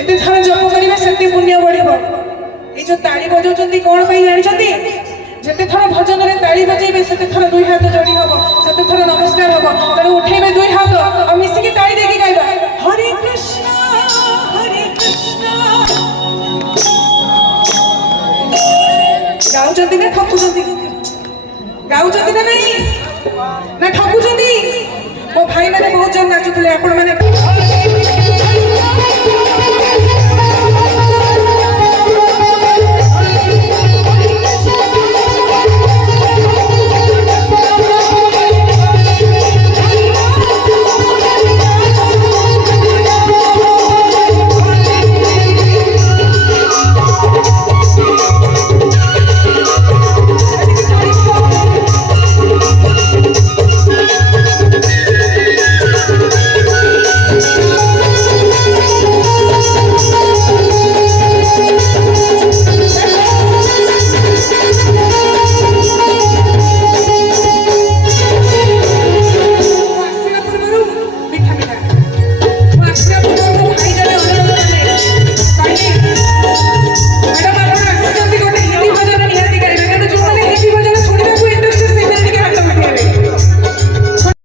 ଯେତେ ଥର ଜପ କରିବେ ସେତେ ପୁଣ୍ୟ ବଢିବ। এই যে তাଳି ବଜାଉଛନ୍ତି କଣ ପାଇଁ ଜାଣିଛନ୍ତି? ଯେତେ ଥର ଭଜନରେ ତାଳି ବଜେଇବେ ସେତେ ଥର ଦୁଇ ହାତ ଯୋଡି ହବ, ସେତେ ଥର ନମସ୍କାର ହବ। ତେଣୁ ଉଠେଇବେ ଦୁଇ ହାତ ଆଉ ମିଶିକି ତାଳି ଦେଇକି ଗାଇବା ହରେ କୃଷ୍ଣ ହରେ କୃଷ୍ଣ। ଗାଉଛନ୍ତି ନା ଠକୁଛନ୍ତି? ଗାଉଛନ୍ତି ନା ନାହିଁ ନା ଠକୁଛନ୍ତି? ମୋ ଭାଇ ମାନେ ବହୁତ ଜଣ ନାଚୁଥିଲେ, ଆପଣ ମାନେ